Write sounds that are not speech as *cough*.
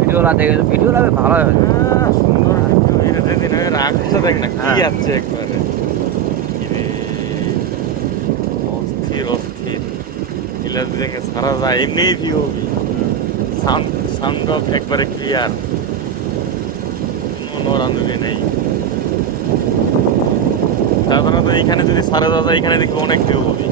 ভিডিওলা দেখে ভিডিওলা বেশ ভালো হয়। হ্যাঁ, সুন্দর এটা দেখ না কি হ্যাঁ। যাচ্ছে একবারে। অস্থির অস্থির। এগুলা দেখে সারা যায় এমনিই ভিউ সাউন্ড সাউন্ড অফ একবারে ক্লিয়ার কোনো নড়ানড়ি নেই। সাধারণত এখানে যদি সারা যায় এখানে দেখবে অনেক ভিউ হবে। *laughs*